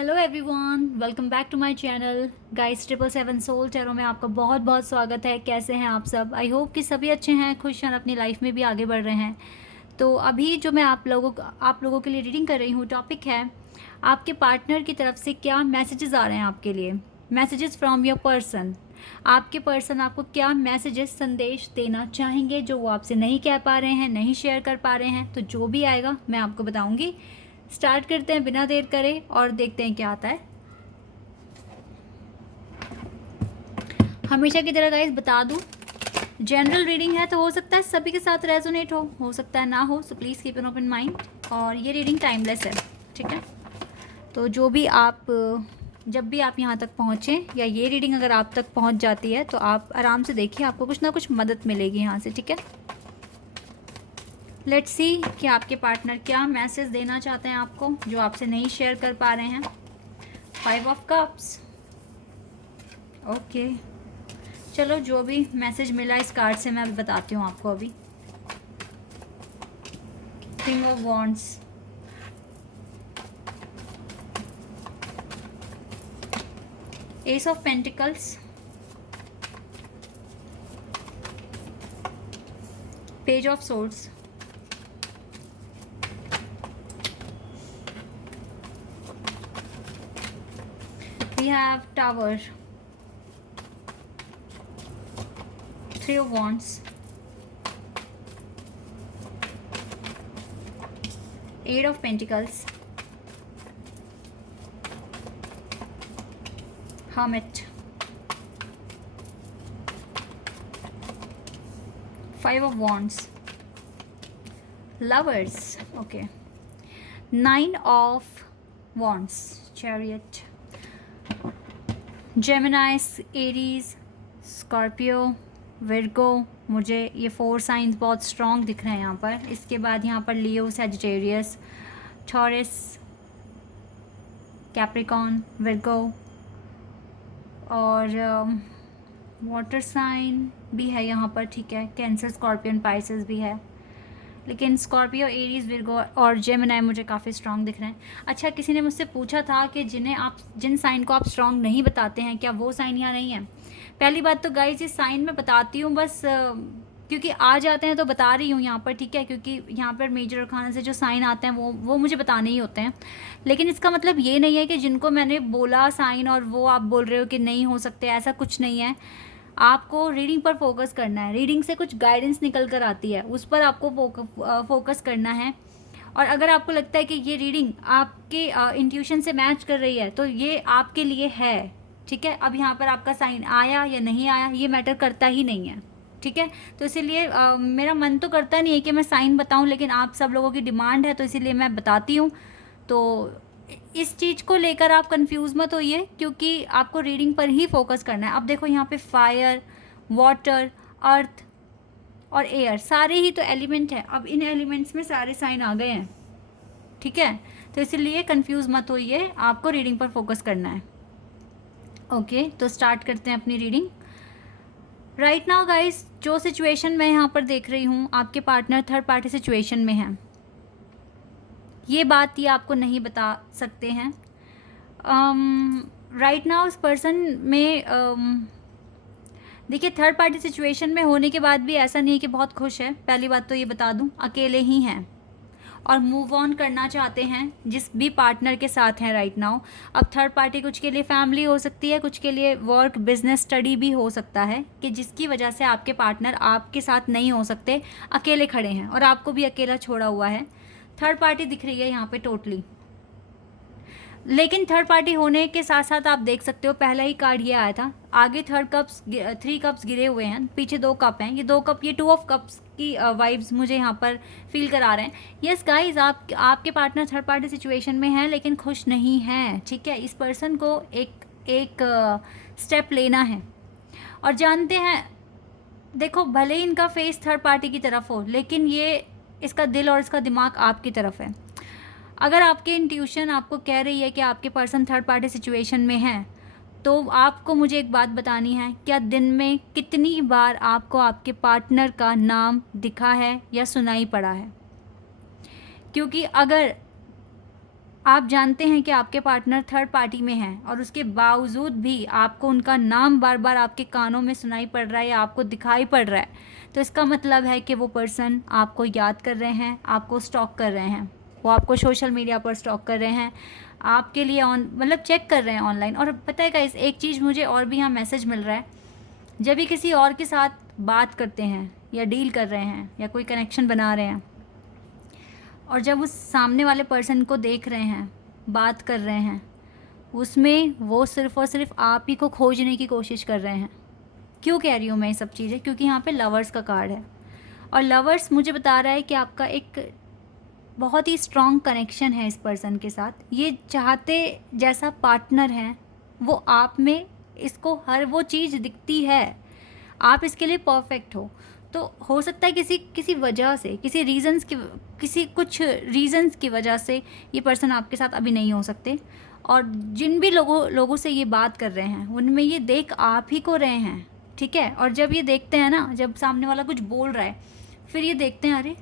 Hello everyone, welcome back to my channel guys 777 soul tarot में आपका बहुत बहुत स्वागत है। कैसे हैं आप सब? आई होप कि सभी अच्छे हैं, खुश हैं, अपनी लाइफ में भी आगे बढ़ रहे हैं। तो अभी जो मैं आप लोगों के लिए रीडिंग कर रही हूँ, टॉपिक है आपके पार्टनर की तरफ से क्या मैसेजेस आ रहे हैं आपके लिए। Messages from your person. आपके पर्सन आपको क्या मैसेजेस, संदेश देना चाहेंगे जो वो आपसे नहीं कह पा रहे हैं, नहीं शेयर कर पा रहे हैं। तो जो भी आएगा मैं आपको बताऊंगी। स्टार्ट करते हैं बिना देर करे और देखते हैं क्या आता है। हमेशा की तरह गाइस बता दूं, जनरल रीडिंग है तो हो सकता है सभी के साथ रेजोनेट हो सकता है ना हो, so please keep an open mind. और ये रीडिंग टाइमलेस है, ठीक है। तो जो भी आप जब भी आप यहाँ तक पहुँचें या ये रीडिंग अगर आप तक पहुँच जाती है तो आप आराम से देखिए, आपको कुछ ना कुछ मदद मिलेगी यहाँ से, ठीक है। लेट्स सी कि आपके पार्टनर क्या मैसेज देना चाहते हैं आपको जो आपसे नहीं शेयर कर पा रहे हैं। 5 ऑफ कप्स। ओके, चलो जो भी मैसेज मिला इस कार्ड से मैं बताती हूँ आपको अभी। King of wands, S of pentacles, page of swords, we have tower, 3 of wands, 8 of pentacles, hermit, 5 of wands, lovers, okay, 9 of wands, chariot, Gemini, Aries, Scorpio, Virgo. मुझे ये 4 साइंस बहुत स्ट्रॉन्ग दिख रहे हैं यहाँ पर। इसके बाद यहाँ पर लियो, सैजिटेरियस, टॉरस, कैप्रिकॉन, विर्गो और वाटर साइन भी है यहाँ पर, ठीक है। कैंसर, स्कॉर्पियन, पाइसेस भी है, लेकिन स्कॉर्पियो, एरीज, विर्गो और जेमिनाई मुझे काफ़ी स्ट्रॉन्ग दिख रहे हैं। अच्छा, किसी ने मुझसे पूछा था कि जिन साइन को आप स्ट्रॉन्ग नहीं बताते हैं, क्या वो साइन यहाँ नहीं है? पहली बात तो गाइस, इस साइन में बताती हूँ बस क्योंकि आ जाते हैं तो बता रही हूँ यहाँ पर, ठीक है। क्योंकि यहाँ पर मेजर अरकाना से जो साइन आते हैं वो मुझे बताने ही होते हैं। लेकिन इसका मतलब ये नहीं है कि जिनको मैंने बोला साइन और वो आप बोल रहे हो कि नहीं हो सकते, ऐसा कुछ नहीं है। आपको रीडिंग पर फोकस करना है। रीडिंग से कुछ गाइडेंस निकल कर आती है, उस पर आपको फोकस करना है। और अगर आपको लगता है कि ये रीडिंग आपके इंट्यूशन से मैच कर रही है तो ये आपके लिए है, ठीक है। अब यहाँ पर आपका साइन आया या नहीं आया ये मैटर करता ही नहीं है, ठीक है। तो इसीलिए मेरा मन तो करता नहीं है कि मैं साइन बताऊँ, लेकिन आप सब लोगों की डिमांड है तो इसीलिए मैं बताती हूँ। तो इस चीज़ को लेकर आप कंफ्यूज मत होइए, क्योंकि आपको रीडिंग पर ही फोकस करना है। अब देखो यहाँ पे फायर, वाटर, अर्थ और एयर, सारे ही तो एलिमेंट है। अब इन एलिमेंट्स में सारे साइन आ गए हैं, ठीक है। तो इसलिए कंफ्यूज मत होइए, आपको रीडिंग पर फोकस करना है। ओके, तो स्टार्ट करते हैं अपनी रीडिंग। राइट नाउ गाइस, जो सिचुएशन मैं यहाँ पर देख रही हूँ, आपके पार्टनर थर्ड पार्टी सिचुएशन में है। ये बात ये आपको नहीं बता सकते हैं। राइट नाउ उस पर्सन में देखिए, थर्ड पार्टी सिचुएशन में होने के बाद भी ऐसा नहीं है कि बहुत खुश है। पहली बात तो ये बता दूं, अकेले ही हैं और मूव ऑन करना चाहते हैं जिस भी पार्टनर के साथ हैं राइट नाउ। अब थर्ड पार्टी कुछ के लिए फैमिली हो सकती है, कुछ के लिए वर्क, बिजनेस, स्टडी भी हो सकता है कि जिसकी वजह से आपके पार्टनर आपके साथ नहीं हो सकते, अकेले खड़े हैं और आपको भी अकेला छोड़ा हुआ है। थर्ड पार्टी दिख रही है यहाँ पे टोटली। लेकिन थर्ड पार्टी होने के साथ साथ आप देख सकते हो, पहला ही कार्ड ये आया था, आगे 3 कप्स गिरे हुए हैं, पीछे 2 कप हैं। ये 2 कप, ये 2 ऑफ कप्स की वाइब्स मुझे यहाँ पर फील करा रहे हैं। यस गाइज, आपके पार्टनर थर्ड पार्टी सिचुएशन में है लेकिन खुश नहीं है, ठीक है। इस पर्सन को एक स्टेप लेना है और जानते हैं, देखो भले ही इनका फेस थर्ड पार्टी की तरफ हो, लेकिन ये इसका दिल और इसका दिमाग आपकी तरफ है। अगर आपके इंट्यूशन आपको कह रही है कि आपके पर्सन थर्ड पार्टी सिचुएशन में है, तो आपको मुझे एक बात बतानी है, क्या दिन में कितनी बार आपको आपके पार्टनर का नाम दिखा है या सुनाई पड़ा है? क्योंकि अगर आप जानते हैं कि आपके पार्टनर थर्ड पार्टी में हैं और उसके बावजूद भी आपको उनका नाम बार बार आपके कानों में सुनाई पड़ रहा है या आपको दिखाई पड़ रहा है, तो इसका मतलब है कि वो पर्सन आपको याद कर रहे हैं, आपको स्टॉक कर रहे हैं, वो आपको सोशल मीडिया पर स्टॉक कर रहे हैं, आपके लिए मतलब चेक कर रहे हैं ऑनलाइन। और पता है गाइस, एक चीज़ मुझे और भी यहाँ मैसेज मिल रहा है, जब भी किसी और के साथ बात करते हैं या डील कर रहे हैं या कोई कनेक्शन बना रहे हैं और जब उस सामने वाले पर्सन को देख रहे हैं, बात कर रहे हैं, उसमें वो सिर्फ़ और सिर्फ आप ही को खोजने की कोशिश कर रहे हैं। क्यों कह रही हूँ मैं ये सब चीज़ें? क्योंकि यहाँ पे लवर्स का कार्ड है और लवर्स मुझे बता रहा है कि आपका एक बहुत ही स्ट्रॉन्ग कनेक्शन है इस पर्सन के साथ। ये चाहते जैसा पार्टनर है वो आप में, इसको हर वो चीज़ दिखती है, आप इसके लिए परफेक्ट हो हो सकता है किसी वजह से, किसी कुछ रीज़न्स की वजह से ये पर्सन आपके साथ अभी नहीं हो सकते। और जिन भी लोगों से ये बात कर रहे हैं उनमें ये देख आप ही को रहे हैं, ठीक है। और जब ये देखते हैं ना, जब सामने वाला कुछ बोल रहा है, फिर ये देखते हैं अरे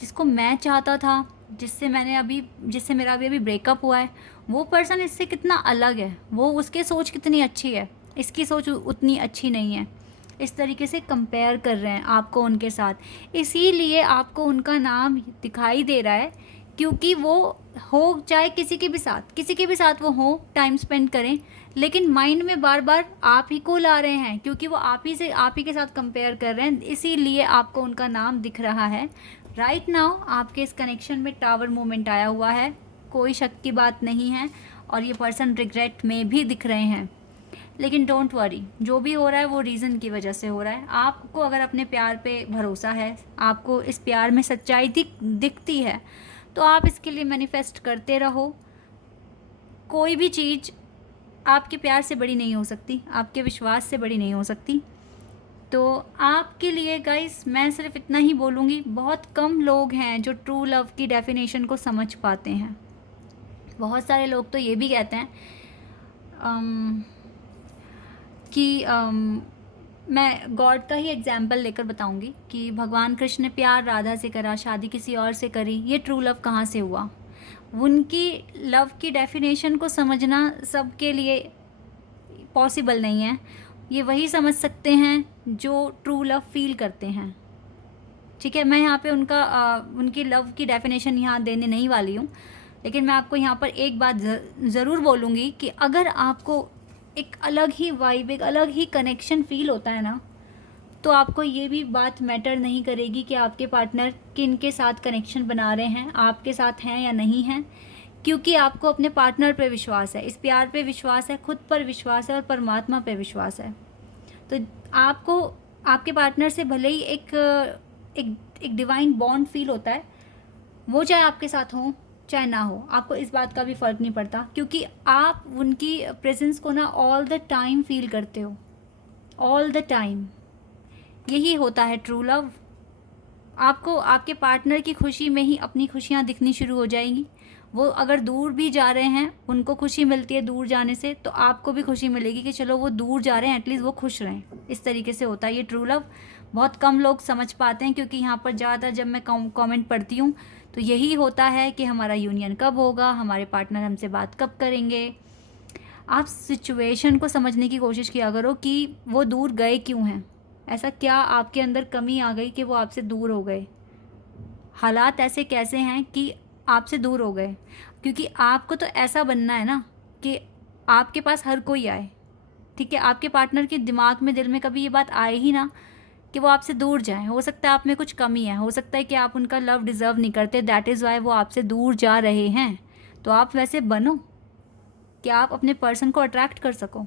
जिसको मैं चाहता था, जिससे मेरा अभी ब्रेकअप हुआ है, वो पर्सन इससे कितना अलग है, वो उसकी सोच कितनी अच्छी है, इसकी सोच उतनी अच्छी नहीं है। इस तरीके से कंपेयर कर रहे हैं आपको उनके साथ, इसीलिए आपको उनका नाम दिखाई दे रहा है। क्योंकि वो हो चाहे किसी के भी साथ वो हो, टाइम स्पेंड करें, लेकिन माइंड में बार बार आप ही को ला रहे हैं, क्योंकि वो आप ही के साथ कंपेयर कर रहे हैं, इसीलिए आपको उनका नाम दिख रहा है। राइट नाउ आपके इस कनेक्शन में टावर मूवमेंट आया हुआ है, कोई शक की बात नहीं है, और ये पर्सन रिग्रेट में भी दिख रहे हैं। लेकिन डोंट वरी, जो भी हो रहा है वो रीज़न की वजह से हो रहा है। आपको अगर अपने प्यार पे भरोसा है, आपको इस प्यार में सच्चाई दिखती है, तो आप इसके लिए मैनिफेस्ट करते रहो। कोई भी चीज़ आपके प्यार से बड़ी नहीं हो सकती, आपके विश्वास से बड़ी नहीं हो सकती। तो आपके लिए गाइस मैं सिर्फ इतना ही बोलूँगी, बहुत कम लोग हैं जो ट्रू लव की डेफिनेशन को समझ पाते हैं। बहुत सारे लोग तो ये भी कहते हैं कि मैं गॉड का ही एग्जाम्पल लेकर बताऊंगी कि भगवान कृष्ण ने प्यार राधा से करा, शादी किसी और से करी, ये ट्रू लव कहाँ से हुआ? उनकी लव की डेफिनेशन को समझना सबके लिए पॉसिबल नहीं है। ये वही समझ सकते हैं जो ट्रू लव फील करते हैं, ठीक है। मैं यहाँ पे उनकी लव की डेफिनेशन यहाँ देने नहीं वाली हूँ, लेकिन मैं आपको यहाँ पर एक बात ज़रूर बोलूँगी कि अगर आपको एक अलग ही वाइब, एक अलग ही कनेक्शन फील होता है ना, तो आपको ये भी बात मैटर नहीं करेगी कि आपके पार्टनर किन के साथ कनेक्शन बना रहे हैं, आपके साथ हैं या नहीं हैं, क्योंकि आपको अपने पार्टनर पे विश्वास है, इस प्यार पे विश्वास है, खुद पर विश्वास है और परमात्मा पे विश्वास है। तो आपको आपके पार्टनर से भले ही एक डिवाइन बॉन्ड फील होता है, वो चाहे आपके साथ हो चाहे ना हो, आपको इस बात का भी फ़र्क नहीं पड़ता, क्योंकि आप उनकी प्रेजेंस को ना ऑल द टाइम फील करते हो, ऑल द टाइम। यही होता है ट्रू लव। आपको आपके पार्टनर की खुशी में ही अपनी खुशियाँ दिखनी शुरू हो जाएंगी। वो अगर दूर भी जा रहे हैं, उनको खुशी मिलती है दूर जाने से, तो आपको भी खुशी मिलेगी कि चलो वो दूर जा रहे हैं, एटलीस्ट वो खुश रहें। इस तरीके से होता है ये ट्रू लव। बहुत कम लोग समझ पाते हैं, क्योंकि यहाँ पर ज़्यादातर जब मैं कमेंट पढ़ती हूँ तो यही होता है कि हमारा यूनियन कब होगा, हमारे पार्टनर हमसे बात कब करेंगे। आप सिचुएशन को समझने की कोशिश किया करो कि वो दूर गए क्यों हैं, ऐसा क्या आपके अंदर कमी आ गई कि वो आपसे दूर हो गए। हालात ऐसे कैसे हैं कि आपसे दूर हो गए? क्योंकि आपको तो ऐसा बनना है ना कि आपके पास हर कोई आए, ठीक है। आपके पार्टनर के दिमाग में, दिल में कभी ये बात आए ही ना कि वो आपसे दूर जाएं। हो सकता है आप में कुछ कमी है, हो सकता है कि आप उनका लव डिज़र्व नहीं करते, दैट इज़ वाई वो आपसे दूर जा रहे हैं। तो आप वैसे बनो कि आप अपने पर्सन को अट्रैक्ट कर सको,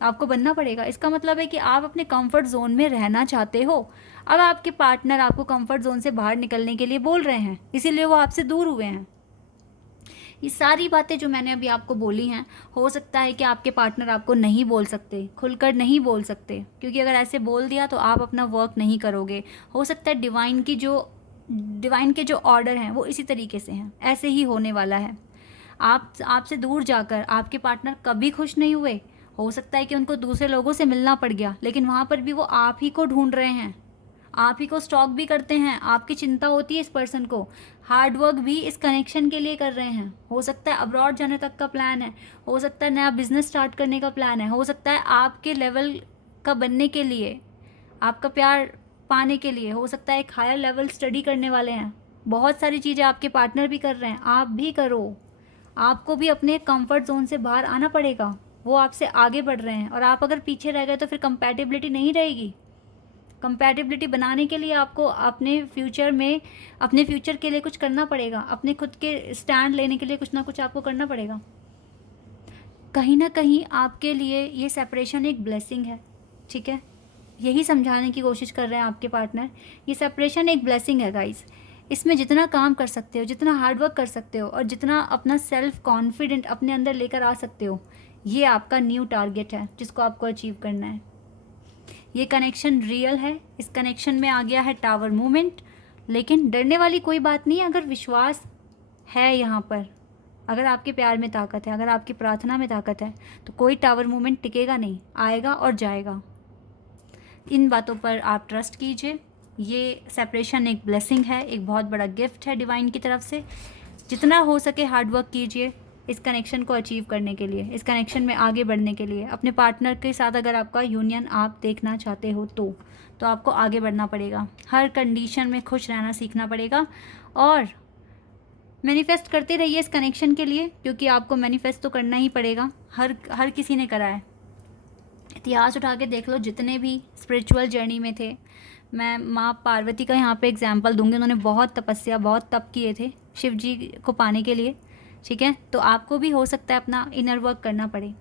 आपको बनना पड़ेगा। इसका मतलब है कि आप अपने कंफर्ट जोन में रहना चाहते हो। अब आपके पार्टनर आपको कंफर्ट जोन से बाहर निकलने के लिए बोल रहे हैं, इसीलिए वो आपसे दूर हुए हैं। ये सारी बातें जो मैंने अभी आपको बोली हैं, हो सकता है कि आपके पार्टनर आपको नहीं बोल सकते, खुलकर नहीं बोल सकते, क्योंकि अगर ऐसे बोल दिया तो आप अपना वर्क नहीं करोगे। हो सकता है डिवाइन के जो ऑर्डर हैं वो इसी तरीके से हैं, ऐसे ही होने वाला है। आपसे दूर जाकर आपके पार्टनर कभी खुश नहीं हुए। हो सकता है कि उनको दूसरे लोगों से मिलना पड़ गया, लेकिन वहाँ पर भी वो आप ही को ढूंढ रहे हैं, आप ही को स्टॉक भी करते हैं, आपकी चिंता होती है इस पर्सन को, हार्ड वर्क भी इस कनेक्शन के लिए कर रहे हैं। हो सकता है अब्रॉड जाने तक का प्लान है, हो सकता है नया बिजनेस स्टार्ट करने का प्लान है, हो सकता है आपके लेवल का बनने के लिए, आपका प्यार पाने के लिए, हो सकता है एक हायर लेवल स्टडी करने वाले हैं। बहुत सारी चीज़ें आपके पार्टनर भी कर रहे हैं, आप भी करो। आपको भी अपने कंफर्ट जोन से बाहर आना पड़ेगा। वो आपसे आगे बढ़ रहे हैं और आप अगर पीछे रह गए तो फिर कंपैटिबिलिटी नहीं रहेगी। कंपैटिबिलिटी बनाने के लिए आपको अपने फ्यूचर में, अपने फ्यूचर के लिए कुछ करना पड़ेगा, अपने खुद के स्टैंड लेने के लिए कुछ ना कुछ आपको करना पड़ेगा। कहीं ना कहीं आपके लिए ये सेपरेशन एक ब्लेसिंग है, ठीक है। यही समझाने की कोशिश कर रहे हैं आपके पार्टनर, ये सेपरेशन एक ब्लेसिंग है गाइस। इसमें जितना काम कर सकते हो, जितना हार्ड वर्क कर सकते हो और जितना अपना सेल्फ कॉन्फिडेंट अपने अंदर लेकर आ सकते हो, ये आपका न्यू टारगेट है जिसको आपको अचीव करना है। ये कनेक्शन रियल है, इस कनेक्शन में आ गया है टावर मूवमेंट। लेकिन डरने वाली कोई बात नहीं है, अगर विश्वास है यहाँ पर, अगर आपके प्यार में ताकत है, अगर आपकी प्रार्थना में ताकत है, तो कोई टावर मूवमेंट टिकेगा नहीं, आएगा और जाएगा। इन बातों पर आप ट्रस्ट कीजिए। ये सेपरेशन एक ब्लेसिंग है, एक बहुत बड़ा गिफ्ट है डिवाइन की तरफ से। जितना हो सके हार्ड वर्क कीजिए इस कनेक्शन को अचीव करने के लिए, इस कनेक्शन में आगे बढ़ने के लिए। अपने पार्टनर के साथ अगर आपका यूनियन आप देखना चाहते हो तो आपको आगे बढ़ना पड़ेगा, हर कंडीशन में खुश रहना सीखना पड़ेगा और मैनिफेस्ट करते रहिए इस कनेक्शन के लिए, क्योंकि आपको मैनिफेस्ट तो करना ही पड़ेगा। हर किसी ने करा है। इतिहास उठा के देख लो, जितने भी स्पिरिचुअल जर्नी में थे। मैं माँ पार्वती का यहाँ पे एग्जांपल दूंगी, उन्होंने बहुत तपस्या, बहुत तप किए थे शिव जी को पाने के लिए, ठीक है। तो आपको भी हो सकता है अपना इनर वर्क करना पड़े,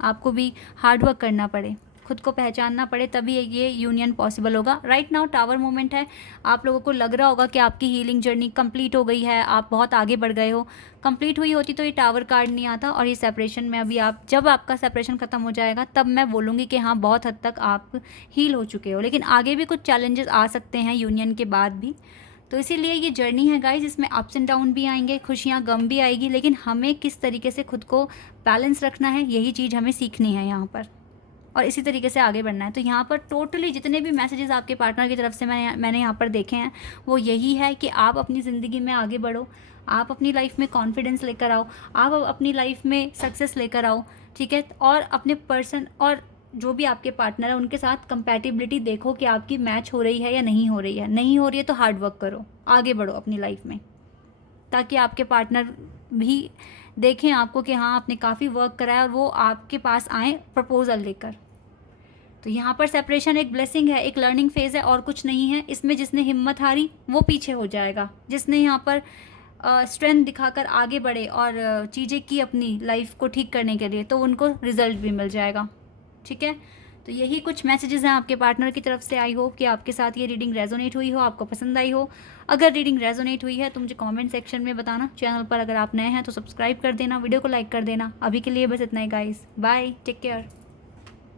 आपको भी हार्ड वर्क करना पड़े, खुद को पहचानना पड़े, तभी ये यूनियन पॉसिबल होगा। राइट नाउ टावर मोमेंट है, आप लोगों को लग रहा होगा कि आपकी हीलिंग जर्नी कंप्लीट हो गई है, आप बहुत आगे बढ़ गए हो। कंप्लीट हुई होती तो ये टावर कार्ड नहीं आता और ये सेपरेशन में अभी आप, जब आपका सेपरेशन ख़त्म हो जाएगा तब मैं बोलूँगी कि हाँ बहुत हद तक आप हील हो चुके हो। लेकिन आगे भी कुछ चैलेंजेस आ सकते हैं यूनियन के बाद भी, तो इसीलिए ये जर्नी है गाइज, इसमें अप्स एंड डाउन भी आएंगे, खुशियाँ गम भी आएगी, लेकिन हमें किस तरीके से खुद को बैलेंस रखना है, यही चीज़ हमें सीखनी है यहाँ पर और इसी तरीके से आगे बढ़ना है। तो यहाँ पर टोटली जितने भी मैसेजेस आपके पार्टनर की तरफ से मैंने यहाँ पर देखे हैं वो यही है कि आप अपनी ज़िंदगी में आगे बढ़ो, आप अपनी लाइफ में कॉन्फिडेंस लेकर आओ, आप अपनी लाइफ में सक्सेस लेकर आओ, ठीक है। और अपने पर्सन और जो भी आपके पार्टनर है उनके साथ कंपैटिबिलिटी देखो कि आपकी मैच हो रही है या नहीं हो रही है। नहीं हो रही है तो हार्ड वर्क करो, आगे बढ़ो अपनी लाइफ में, ताकि आपके पार्टनर भी देखें आपको कि हाँ आपने काफ़ी वर्क करा है और वो आपके पास आएँ प्रपोजल लेकर। तो यहाँ पर सेपरेशन एक ब्लेसिंग है, एक लर्निंग फेज़ है और कुछ नहीं है। इसमें जिसने हिम्मत हारी वो पीछे हो जाएगा, जिसने यहाँ पर स्ट्रेंथ दिखाकर आगे बढ़े और चीज़ें की अपनी लाइफ को ठीक करने के लिए, तो उनको रिजल्ट भी मिल जाएगा, ठीक है। तो यही कुछ मैसेजेस हैं आपके पार्टनर की तरफ से। आई होप कि आपके साथ ये रीडिंग रेजोनेट हुई हो, आपको पसंद आई हो। अगर रीडिंग रेजोनेट हुई है तो मुझे कमेंट सेक्शन में बताना। चैनल पर अगर आप नए हैं तो सब्सक्राइब कर देना, वीडियो को लाइक कर देना। अभी के लिए बस इतना ही गाइस, बाय, टेक केयर।